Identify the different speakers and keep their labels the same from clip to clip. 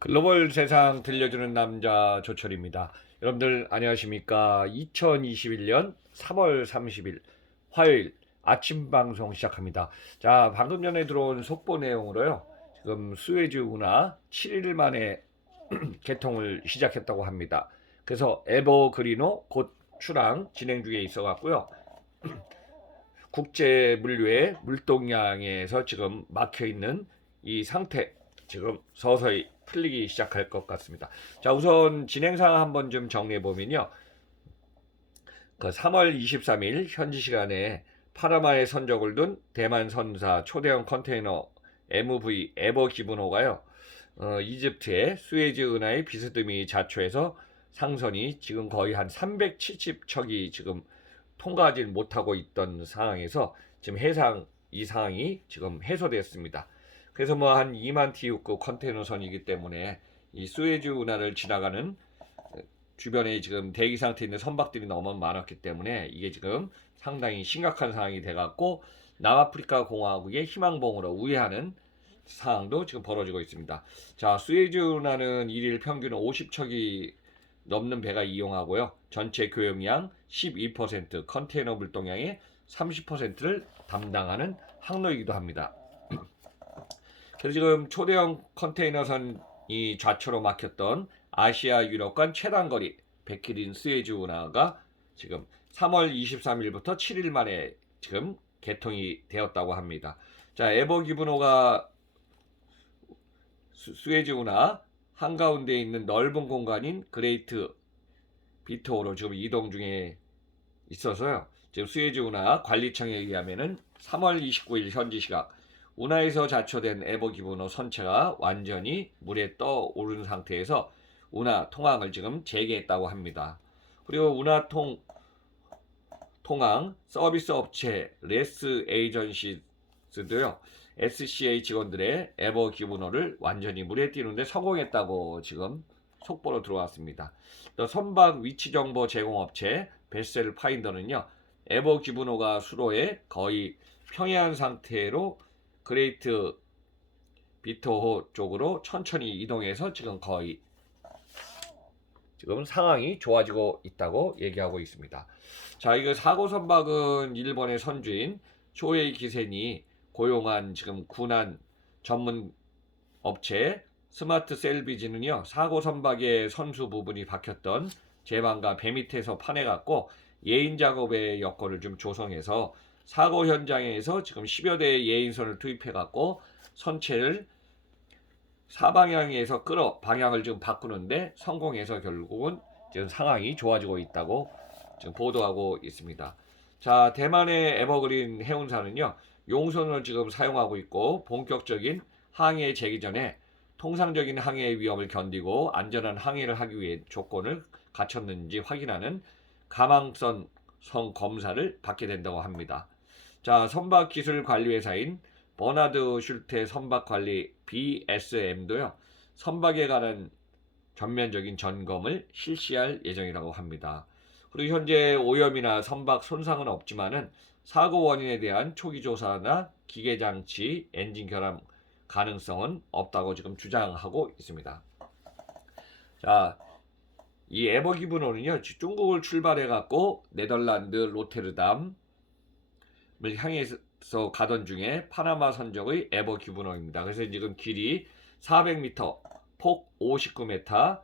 Speaker 1: 글로벌 세상 들려주는 남자 조철입니다. 여러분들 안녕하십니까? 2021년 3월 30일 화요일 아침 방송 시작합니다. 자, 방금 전에 들어온 속보 내용으로요. 지금 수에즈 운하 7일 만에 개통을 시작했다고 합니다. 그래서 에버그리노 곧 출항 진행 중에 있어 갖고요. 국제 물류의 물동량에서 지금 막혀 있는 이 상태 지금 서서히 풀리기 시작할 것 같습니다. 자, 우선 진행상 한번 좀 정리해 보면요. 그 3월 23일 현지 시간에 파나마에 선적을 둔 대만 선사 초대형 컨테이너 MV 에버 기브노가요. 어, 이집트의 수에즈 은하의 비스듬히 자초해서 상선이 지금 거의 한 370척이 지금 통과하지 못하고 있던 상황에서 지금 해상 이 상황이 지금 해소됐습니다. 그래서 뭐 한 2만 TU급 컨테이너선이기 때문에 이 수에즈 운하를 지나가는 주변에 지금 대기 상태에 있는 선박들이 너무 많았기 때문에 이게 지금 상당히 심각한 상황이 돼갖고 남아프리카 공화국의 희망봉으로 우회하는 상황도 지금 벌어지고 있습니다. 자, 수에즈 운하는 일일 평균 50척이 넘는 배가 이용하고요. 전체 교역량 12%, 컨테이너 물동량의 30%를 담당하는 항로이기도 합니다. 그래서 지금 초대형 컨테이너선이 좌초로 막혔던 아시아 유럽 간 최단거리 백키린 스웨즈 운하가 지금 3월 23일부터 7일 만에 지금 개통이 되었다고 합니다. 자, 에버 기브노가 수- 스웨즈 운하 한가운데 있는 넓은 공간인 그레이트 비토로 지금 이동 중에 있어서요. 지금 스웨즈 운하 관리청에 의하면은 3월 29일 현지 시각 운하에서 자초된 에버 기브노 선체가 완전히 물에 떠오른 상태에서 운하 통항을 지금 재개했다고 합니다. 그리고 운하 통 통항 서비스 업체 레스 에이전시스도요. SCA 직원들의 에버 기브노를 완전히 물에 띄우는데 성공했다고 지금 속보로 들어왔습니다. 또 선박 위치 정보 제공 업체 베셀 파인더는요. 에버 기브노가 수로에 거의 평해한 상태로 그레이트 비토호 쪽으로 천천히 이동해서 지금 거의 지금 상황이 좋아지고 있다고 얘기하고 있습니다. 자, 이거 사고 선박은 일본의 선주인 쇼에이 기센이 고용한 지금 군한 전문 업체 스마트 셀비지는요 사고 선박의 선수 부분이 박혔던 제방과 배 밑에서 파내갖고 예인 작업의 여건을 좀 조성해서 사고 현장에서 지금 10여 대의 예인선을 투입해 갖고 선체를 사방향에서 끌어 방향을 지금 바꾸는데 성공해서 결국은 지금 상황이 좋아지고 있다고 지금 보도하고 있습니다. 자, 대만의 에버그린 해운사는요, 용선을 지금 사용하고 있고 본격적인 항해 재기 전에 통상적인 항해의 위험을 견디고 안전한 항해를 하기 위해 조건을 갖췄는지 확인하는 가망선 성 검사를 받게 된다고 합니다. 자, 선박 기술 관리 회사인 버나드 슐테 선박 관리 BSM도요. 선박에 관한 전면적인 점검을 실시할 예정이라고 합니다. 그리고 현재 오염이나 선박 손상은 없지만은 사고 원인에 대한 초기 조사나 기계 장치, 엔진 결함 가능성은 없다고 지금 주장하고 있습니다. 자, 이 에버기브노는요 중국을 출발해 갖고 네덜란드 로테르담을 향해서 가던 중에 파나마 선적의 에버기브노입니다. 그래서 지금 길이 400m, 폭 59m,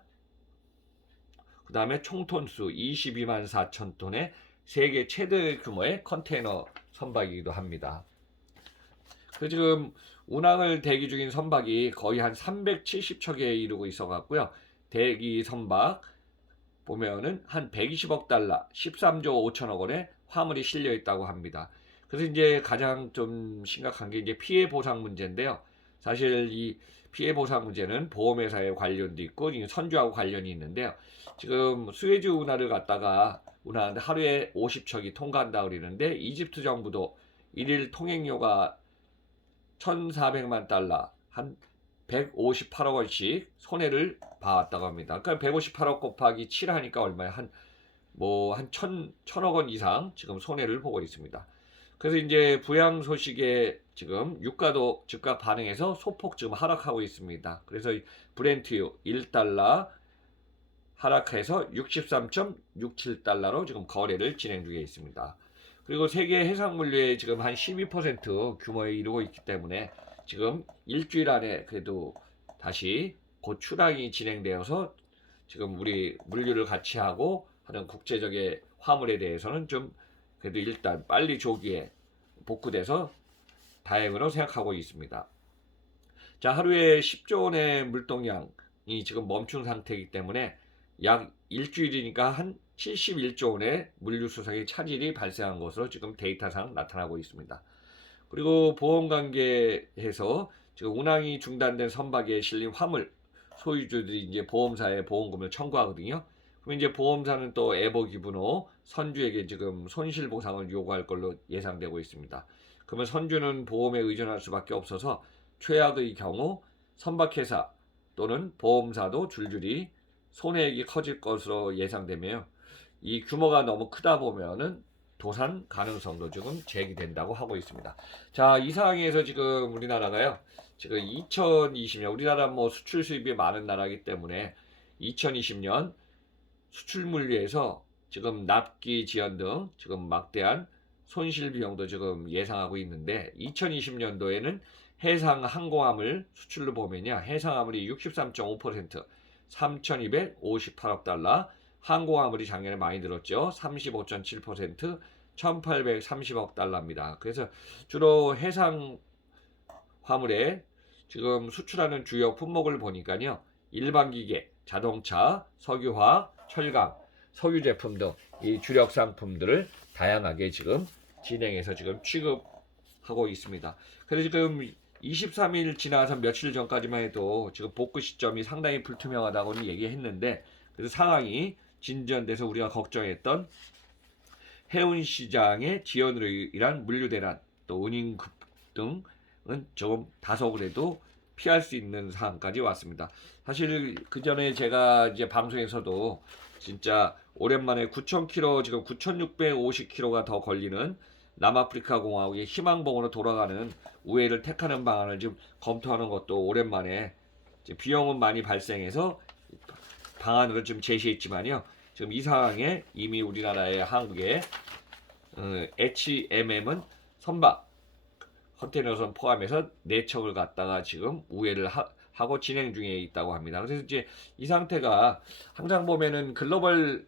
Speaker 1: 그 다음에 총톤수 22만 4천 톤의 세계 최대 규모의 컨테이너 선박이기도 합니다. 그 지금 운항을 대기 중인 선박이 거의 한 370척에 이르고 있어 갖고요. 대기 선박 보면은 한 120억 달러, 13조 5천억 원의 화물이 실려 있다고 합니다. 그래서 이제 가장 좀 심각한 게 이제 피해 보상 문제인데요. 사실 이 피해 보상 문제는 보험회사의 관련도 있고 선주하고 관련이 있는데요. 지금 수에즈 운하를 갖다가 운하는데 하루에 50척이 통과한다 그러는데 이집트 정부도 일일 통행료가 1,400만 달러 한 158억 원씩 손해를 봐왔다고 합니다. 그러니까 158억 곱하기 7 하니까 얼마야? 한 뭐한 천, 천억 원 이상 지금 손해를 보고 있습니다. 그래서 이제 부양 소식에 지금 유가도 즉각 반응해서 소폭 지금 하락하고 있습니다. 그래서 이 브렌트유 1달러 하락해서 63.67달러로 지금 거래를 진행 중에 있습니다. 그리고 세계 해상 물류의 지금 한 12% 규모에 이르고 있기 때문에 지금 일주일 안에 그래도 다시 곧 출항이 진행되어서 지금 우리 물류를 같이 하고 하는 국제적의 화물에 대해서는 좀 그래도 일단 빨리 조기에 복구돼서 다행으로 생각하고 있습니다. 자, 하루에 10조 원의 물동량이 지금 멈춘 상태이기 때문에 약 일주일이니까 한 71조 원의 물류 수송의 차질이 발생한 것으로 지금 데이터상 나타나고 있습니다. 그리고 보험 관계에서 지금 운항이 중단된 선박에 실린 화물 소유주들이 이제 보험사에 보험금을 청구하거든요. 그럼 이제 보험사는 또 에버 기분호 선주에게 지금 손실 보상을 요구할 걸로 예상되고 있습니다. 그러면 선주는 보험에 의존할 수밖에 없어서 최악의 경우 선박회사 또는 보험사도 줄줄이 손해액이 커질 것으로 예상되며 이 규모가 너무 크다 보면은 도산 가능성도 지금 제기된다고 하고 있습니다. 자, 이 상황에서 지금 우리나라가요. 지금 2020년 우리나라 뭐 수출 수입이 많은 나라이기 때문에 2020년 수출 물류에서 지금 납기 지연 등 지금 막대한 손실 비용도 지금 예상하고 있는데 2020년도에는 해상 항공화물 수출로 보면요. 해상 화물이 63.5% 3,258억 달러, 항공 화물이 작년에 많이 늘었죠. 35.7% 1,830억 달러입니다. 그래서 주로 해상 화물에 지금 수출하는 주요 품목을 보니까요. 일반 기계, 자동차, 석유화, 철강, 석유 제품 등 이 주력 상품들을 다양하게 지금 진행해서 지금 취급하고 있습니다. 그래서 지금 23일 지나서 며칠 전까지만 해도 지금 복구 시점이 상당히 불투명하다고는 얘기했는데 그래서 상황이 진전돼서 우리가 걱정했던 해운 시장의 지연으로 인한 물류 대란 또 은행급 등은 조금 다소 그래도 피할 수 있는 상황까지 왔습니다. 사실 그 전에 제가 이제 방송에서도 진짜 오랜만에 9,000km 지금 9,650km가 더 걸리는 남아프리카 공화국의 희망봉으로 돌아가는 우회를 택하는 방안을 지금 검토하는 것도 오랜만에 비용은 많이 발생해서 방안으로 좀 제시했지만요. 지금 이 상황에 이미 우리나라의 한국의 어, HMM은 선박 컨테이너선 포함해서 네 척을 갖다가 지금 우회를 하, 고 진행 중에 있다고 합니다. 그래서 이제 이 상태가 항상 보면은 글로벌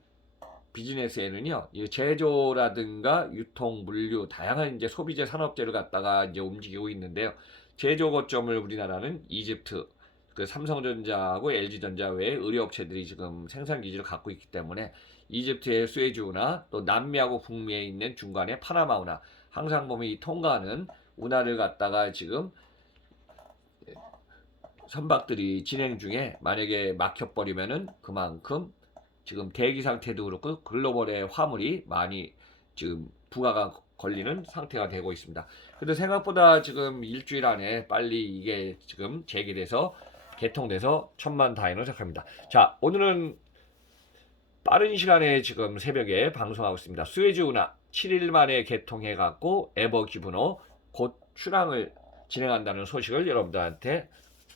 Speaker 1: 비즈니스에는요, 이 제조라든가 유통, 물류, 다양한 이제 소비재 산업재를 갖다가 이제 움직이고 있는데요. 제조 거점을 우리나라는 이집트, 그 삼성전자하고 LG전자 외에 의료업체들이 지금 생산 기지를 갖고 있기 때문에 이집트의 스웨즈우나 또 남미하고 북미에 있는 중간에 파나마우나 항상 보면 이 통과하는 운하를 갖다가 지금 선박들이 진행 중에 만약에 막혀버리면은 그만큼 지금 대기 상태도 그렇고 글로벌의 화물이 많이 지금 부가가 걸리는 상태가 되고 있습니다. 근데 생각보다 지금 일주일 안에 빨리 이게 지금 제기돼서 개통돼서 천만 다행으로 생각합니다. 자, 오늘은 빠른 시간에 지금 새벽에 방송하고 있습니다. 스웨즈 운하 7일 만에 개통해 갖고 에버 기분호 곧 출항을 진행한다는 소식을 여러분들한테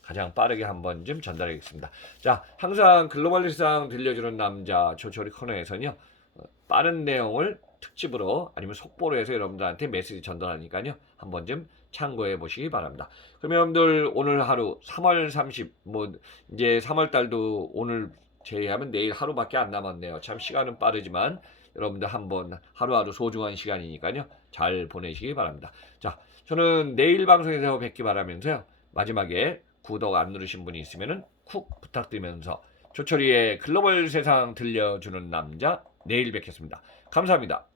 Speaker 1: 가장 빠르게 한번 좀 전달하겠습니다. 자, 항상 글로벌 일상 들려주는 남자 조철이 코너에서는요. 어, 빠른 내용을 특집으로 아니면 속보로 해서 여러분들한테 메시지 전달하니까요. 한번 좀 참고해 보시기 바랍니다. 그럼 여러분들 오늘 하루 3월 30, 뭐 이제 3월 달도 오늘 제외하면 내일 하루밖에 안 남았네요. 참 시간은 빠르지만 여러분들 한번 하루하루 소중한 시간이니까요. 잘 보내시기 바랍니다. 자, 저는 내일 방송에서 뵙기 바라면서요. 마지막에 구독 안 누르신 분이 있으면 쿡 부탁드리면서 조철이의 글로벌 세상 들려주는 남자 내일 뵙겠습니다. 감사합니다.